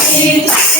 see you sea.